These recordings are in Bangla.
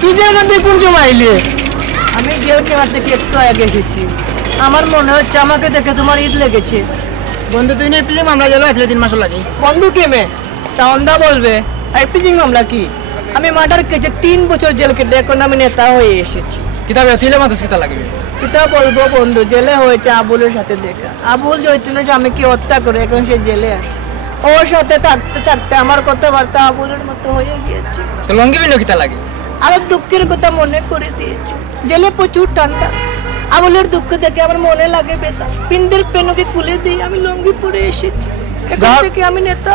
তুই যে আমার দিয়ে কোন সময় আইলে? আমি জেল কেনা থেকে একটু আগে এসেছি। আমার মনে হচ্ছে আমাকে দেখে তোমার ঈদ লেগেছে। বন্ধু তুই না এপিজিং মামলা জেলে আসলে 3 মাস লাগে। বন্ধু কেমে চান্দা বলবে এপিজিং মামলা কি? আমি মার্ডার কেসে 3 বছর জেল কেটে এখন আমি নেতা হয়ে এসেছি। কিতাবে তুইলে মাত্র কিতা লাগবে? কিতাব বলবো বন্ধু, জেলে হয়েছে আবুলের সাথে দেখা। আবুল জয়তুনের স্বামীকে হত্যা করে এখন সে জেলে আছে। ওর সাথে থাকতে থাকতে আমার কথাবার্তা আবুলের মতো হয়ে গিয়েছে। তো লঙ্গি বিনো কিতা লাগে? আরো দুঃখের কথা মনে করে দিয়েছে। জেলে প্রচুর ঠান্ডা। আবুলের দুঃখ দেখে আমার মনে লাগে বেতা। পিন্দের পেনকে খুলে দিয়ে আমি লঙ্গি পরে এসেছি। এখন থেকে আমি নেতা।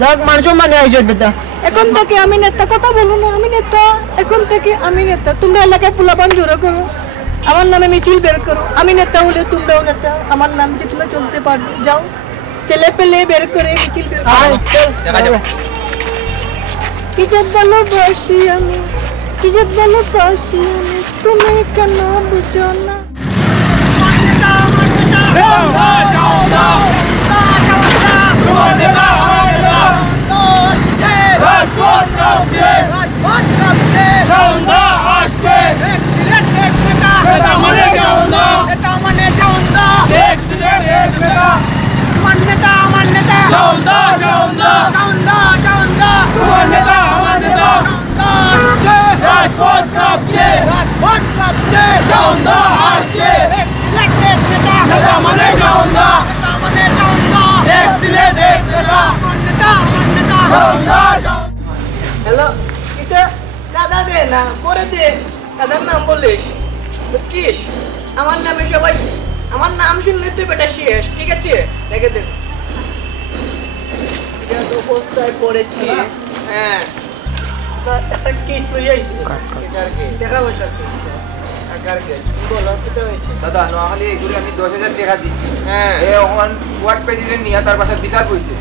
যাক মানুষ মানে আইসো বেটা। এখন থেকে আমি নেতা, কথা বলো না, আমি নেতা। এখন থেকে আমি নেতা। তোমরা এলাকায় পোলাপান জোড়ো করো, আমার নামে মিছিল বের করো। আমি নেতা হলে তোমরাও নেতা, আমার নাম কি তোমরা চলতে পারবে? যাও ছেলে পেলে বের করে মিছিল বের করো। কি যে ভালোবাসি আমি, কি যে ভালোবাসি আমি, তুমি কেন বুঝো না? হ্যালো, এটা দাদা দে না, পরে দে। দাদার নাম বলিস, বুঝছিস? আমার নামে সবাই, আমার নাম শুনলে তুই বেটা শেষ, ঠিক আছে? রেখে দে। অবস্থায় পড়েছি। হ্যাঁ, একটা কেস হয়ে আইছে। টাকা পয়সার কেস। বলো কিটা হয়েছে? দাদা নোয়াখালী এগুলি আমি 10,000 টাকা দিছি। হ্যাঁ, ওখান ওয়ার্ড প্রেসিডেন্ট নিয়ে তার পাশে বিচার কইছে।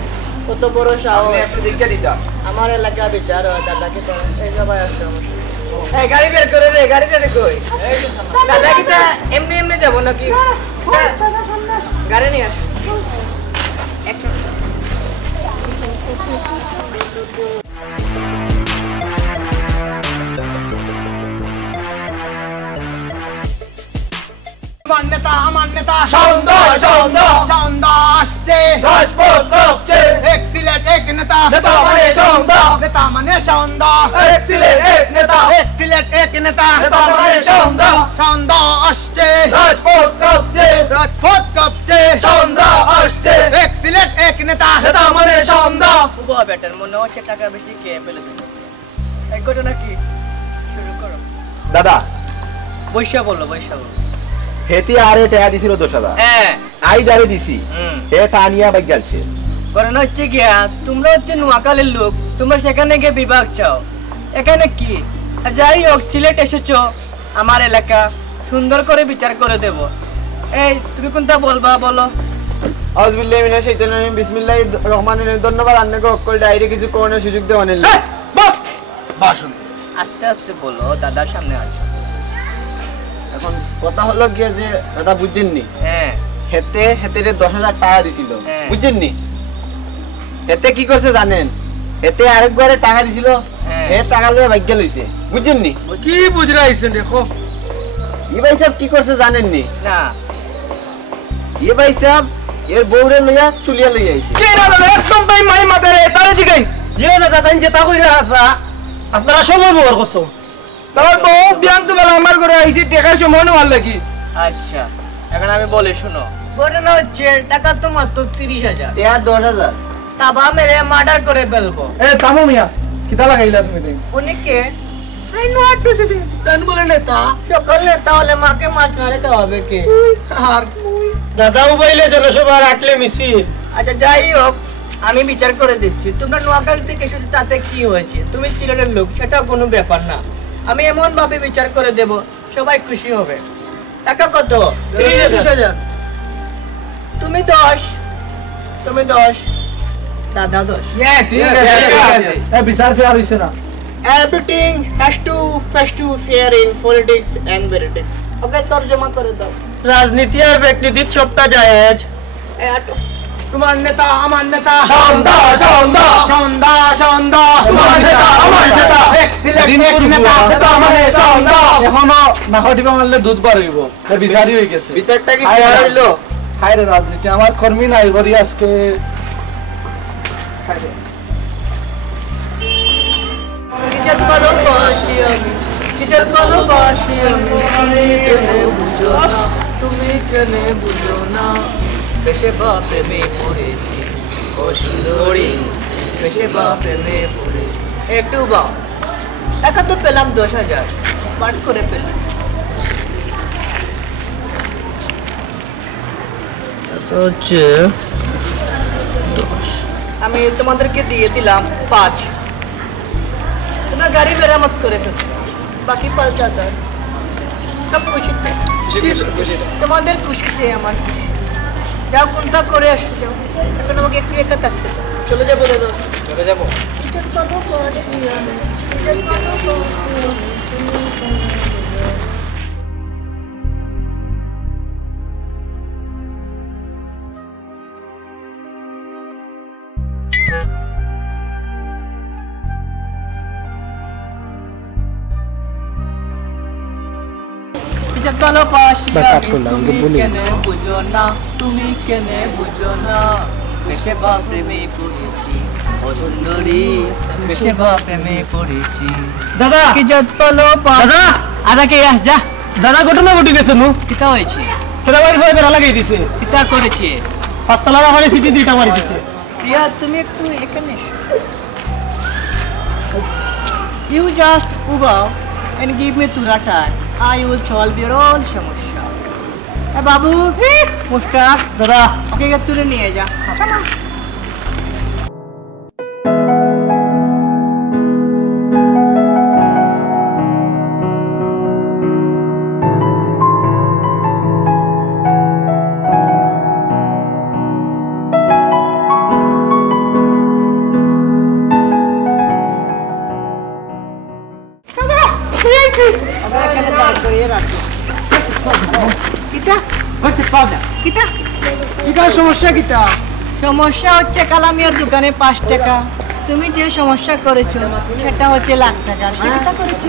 কত বড় সাহস! আপনি দেখে দিতাম আমার এলাকা বিচার হয়, দাদাকে তো এই সবাই আসছে। এই গাড়ি বের করে রে, গাড়ি বের কই? দাদা কিটা এমনি এমনি যাব নাকি? গাড়ি নিয়ে আস। আমার নেতা সন্ধ্যা আসছে, রাজপথ কাঁপছে, এক্সিলেন্ট এক নেতা, নেতা মানে সন্ধ্যা, নেতা মানে সন্ধ্যা, এক্সিলেন্ট এক নেতা, এক্সিলেন্ট এক নেতা, নেতা মানে সন্ধ্যা, সন্ধ্যা আসছে, রাজপথ কাঁপছে, রাজপথ কাঁপছে, সন্ধ্যা আসছে, এক্সিলেন্ট এক নেতা, নেতা মানে সন্ধ্যা। বাবা বেটার মনে হচ্ছে টাকা বেশি খেয়ে ফেলে দিল। এই ঘটনা কি? শুরু করো দাদা। বৈশা বলো, বৈশা বলো। হেতি আরে টাকা দিছিল 10,000। হ্যাঁ, আই জারি দিছি। হে টানিয়া বাগ গেলছে। কারণ হচ্ছে কি, তোমরা হচ্ছে নোয়াখালীর লোক, তোমরা সেখানে গিয়ে বিভাগ চাও। এখানে কি যাই হোক, সিলেট এসেছো আমার এলাকা, সুন্দর করে বিচার করে দেব। এই তুমি কোনটা বলবা বলো? আউযুবিল্লাহি মিনাশ শাইতানির রাজিম, বিসমিল্লাহির রহমানির রহিম। ধন্যবাদ আপনাকে অকল ডাইরে কিছু কোনের সুযোগ দেওয়ার জন্য। ভাষণ আস্তে আস্তে বলো, দাদার সামনে আছো। এখন কথা হলো গিয়ে যে দাদা বুঝছেননি, হ্যাঁ, হেতে হেতেরে 10,000 টাকা দিছিল, বুঝছেননি? হেতে কি করছে জানেন? হেতে আরেকবারে টাকা দিছিল, হে টাকা লয়ে ভাগ্য লইছে, বুঝছেননি? কি বুঝরা আইছেন দেখো। ই ভাই সাহেব কি করছে জানেননি? না, ই ভাই সাহেব এর বউরে লইয়া তুলিয়া লইয়া আইছে। চেনা দাদা একদম তাই মাই মাদারে তারে জিগাই। যে দাদা তাই যেটা কইরা আসা আপনারা সব ব্যবহার করছো। তোর বউ বিয়ান তো বেলা আমার ঘরে আইছি, টাকার সময় না ভাল লাগি। আচ্ছা এখন আমি বলি শুনো। ঘটনা হচ্ছে টাকা তো মাত্র 30,000, টাকা 10,000। তাবা মেরে মার্ডার করে ফেলবো। এ তামো মিয়া কিতা লাগাইলা তুমি দেখ। উনি কে? I know how to say. তান বলে নেতা, সকল নেতা হলে মাকে মাছ মারতে হবে কে? আর দাদা মোবাইলে জনসভার আটলে মিছিল। আচ্ছা যাই হোক, আমি বিচার করে দিচ্ছি। তোমরা নোয়াখালী থেকে এসেছো, তাতে কি হয়েছে? তুমি চিলের লোক, সেটা কোনো ব্যাপার না। আমি এমন ভাবে বিচার করে দেব সবাই খুশি হবে। টাকা কত? 30,000। তুমি 10, তুমি 10, দাদা 10। ইয়েস এ বিচার ফেয়ার হইছে না। Everything has to fair in politics and politics. ওকে তর্জমা করে দাও। রাজনীতি আর ব্যক্তিগত সবটা জায়েজ। এই আটো তোমার নেতা আমার নেতা সন্ধ্যা সন্ধ্যা সন্ধ্যা সন্ধ্যা তোমার নেতা আমার নেতা দিনের নেতা মানে সন্ধ্যা এখনো নাকা টিপা মারলে দুধ বার হইব বিচারই হয়ে গেছে বিচারটা কি হায় হায়। হইলো হায় রে রাজনীতি আমার কর্মী নাই ঘরি আজকে কিজত ভালোবাসি আমি কিজত ভালোবাসি আমি তুমি কেনে বুঝো না তুমি কেনে বুঝো না বেশে বা প্রেমে পড়েছি ও সুন্দরী বেশে বা প্রেমে পড়েছি একটু বা টাকা তো পেলাম 10,000 পাঠ করে পেলাম হচ্ছে 10 আমি তোমাদেরকে দিয়ে দিলাম 5 তোমরা গাড়ি মেরামত করে ফেলো বাকি 5,000 সব খুশিতে তোমাদের খুশিতে আমার খুশি যাও কোনটা করে আসতে যাও এখন আমাকে একটু একা থাকতে দাও চলে যাবো দাদা চলে যাবো ভালোবাসি তুমি কেনে বুঝো না তুমি কেনে বুঝো না বেশে বা প্রেমে পড়েছি ও সুন্দরী বেশে বা প্রেমে পড়েছি দাদা কি যত ভালোবাসি দাদা আদা কে আস যা দাদা ঘটনা ঘটি গেছে নু কিতা হয়েছে তোরা বাড়ি ভাই বেড়া লাগাই দিছে কিতা করেছে পাঁচতলা আমার সিটি দুইটা মারি দিছে প্রিয়া তুমি একটু এখানে ইউ জাস্ট উগাও and give me Tura time. I will solve your all সমস্যা এ বাবু মুস্তাক দাদা ওকে তুলে নিয়ে যা আমরা এখানে দাঁড় করিয়ে রাখি কিতা হচ্ছে পাওয়া কিতা কিটা সমস্যা কিটা সমস্যা হচ্ছে কালামিয়ার দোকানে 5 টাকা তুমি যে সমস্যা করেছো সেটা হচ্ছে লাখ টাকা সেটা করেছি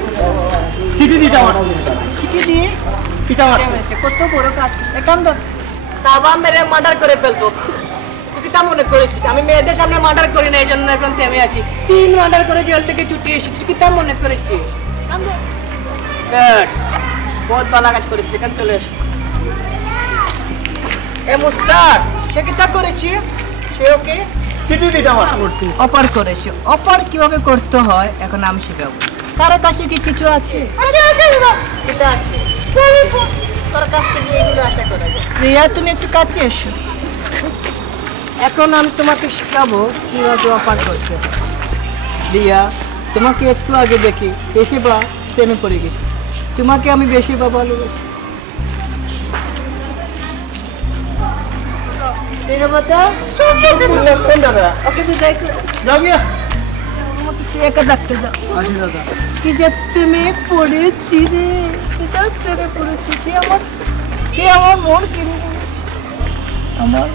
সিটি দুইটা মারছে চিঠি দিয়ে পিটা মারছে হয়েছে কত বড় কাজ একান্ত তাবা মেরে মার্ডার করে ফেলবো তুই কিতা মনে করেছিস আমি মেয়েদের সামনে মার্ডার করি না এই জন্য এখন থেমে আছি 3 মার্ডার করে জেল থেকে ছুটি এসেছি তুই কিতা মনে করেছিস বহুত ভালো কাজ করেছিস এখান চলে এস এ মুস্তাক সে কিতা করেছি সে ওকে সিটি দুইটা মারছে অপার করেছে অপার কিভাবে করতে হয় এখন আমি শেখাবো কারো কাছে কি কিছু আছে এটা আছে তোর কাছ থেকে এগুলো আশা করা যায় রিয়া তুমি একটু কাছে এসো এখন আমি তোমাকে শেখাবো কিভাবে অপার করতে হয় রিয়া তোমাকে একটু আগে দেখি বেশি বা প্রেমে পড়ে গেছি তোমাকে আমি বেশি বা ভালোবাসি ওকে বিদায় করো যাবিয়া আমাকে তুই একা ডাকতে দাও আসি দাদা কি যে প্রেমে পড়েছি রে কি যে প্রেমে পড়েছি সে আমার মন কিনে নিয়েছে আমার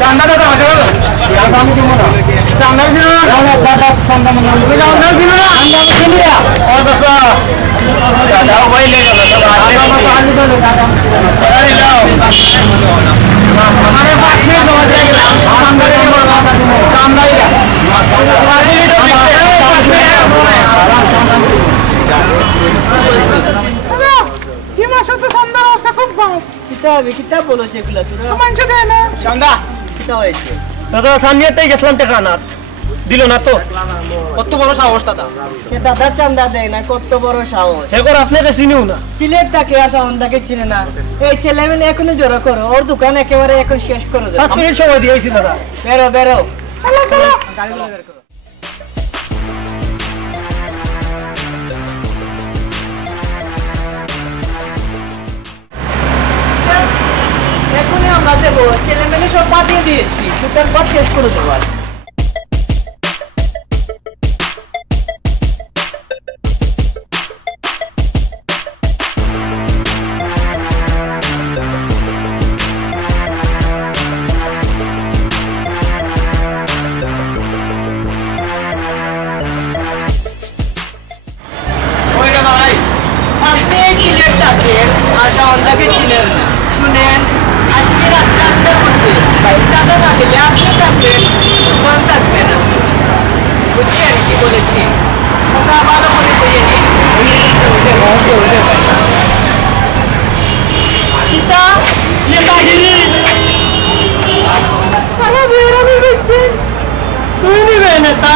চান্দা দাদা আছে বলো চান্দা আমি দিব না চান্দা দিল না দাদা চান্দা মানে চান্দা দিল না চান্দা দিল না ও দাদা দাদা ওই ले गया दादा आने दो दादा अरे लाओ हमारे पास में जो जाएगा चांदा दे चांदा ही ये माशा तो चांदा रास्ता खूब बात কিতাব বলো যেগুলো তোরা মানুষ দেয় না চান্দা কিতা হয়েছে দাদা সামনেটাই গেছিলাম টাকা নাথ দিল না তো কত বড় সাহস দাদা সে দাদার চান্দা দেয় না, কত বড় সাহস। এবার আপনাকে চিনিও না সিলেটটাকে আর শাওনটাকে চিনে না। এই ছেলে মেলে এখনো জড়ো করো, ওর দোকান একেবারে এখন শেষ করে দেবো। 5 মিনিট সময় দিয়েছি দাদা। বেরো বেরো, চলো চলো, গাড়িগুলো বের করো। এখনই আমরা দেবো, ছেলে মেলে সব পাঠিয়ে দিয়েছি, দোকান পর শেষ করে দেবো। আর আপনি এই সিলেটটাকে আর শাওনটাকে চিনেন না, শুনেন আজকে রাত 8টার মধ্যে চাঁদা না গেলে আপনি থাকবেন, দোকান থাকবে না। বুঝছেন কি বলেছি? কথা ভালো করে বুঝে নিন। সীতা, নেতাগিরি সারা বেরামি দিচ্ছেন, তুই নিবে নেতা।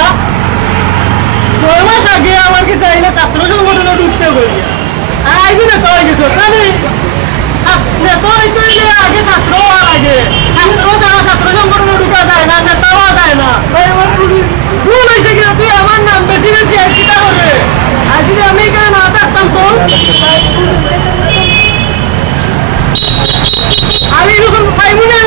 6 মাস আগে আমার কি চাইলে ছাত্র সংগঠনে ঢুকতে বলি, আর আইবি না তো কিছু কানে নেতা হইতে আগে ছাত্র হওয়ার আগে ছাত্র ছাড়া ছাত্র সংগঠনে ঢুকা যায় না, নেতা হওয়া যায় না। ভুল হয়েছে কি তুই আমার নাম বেশি বেশি চিন্তা করবে। আজ যদি আমি এখানে না থাকতাম তো আমি এরকম পাইবো না।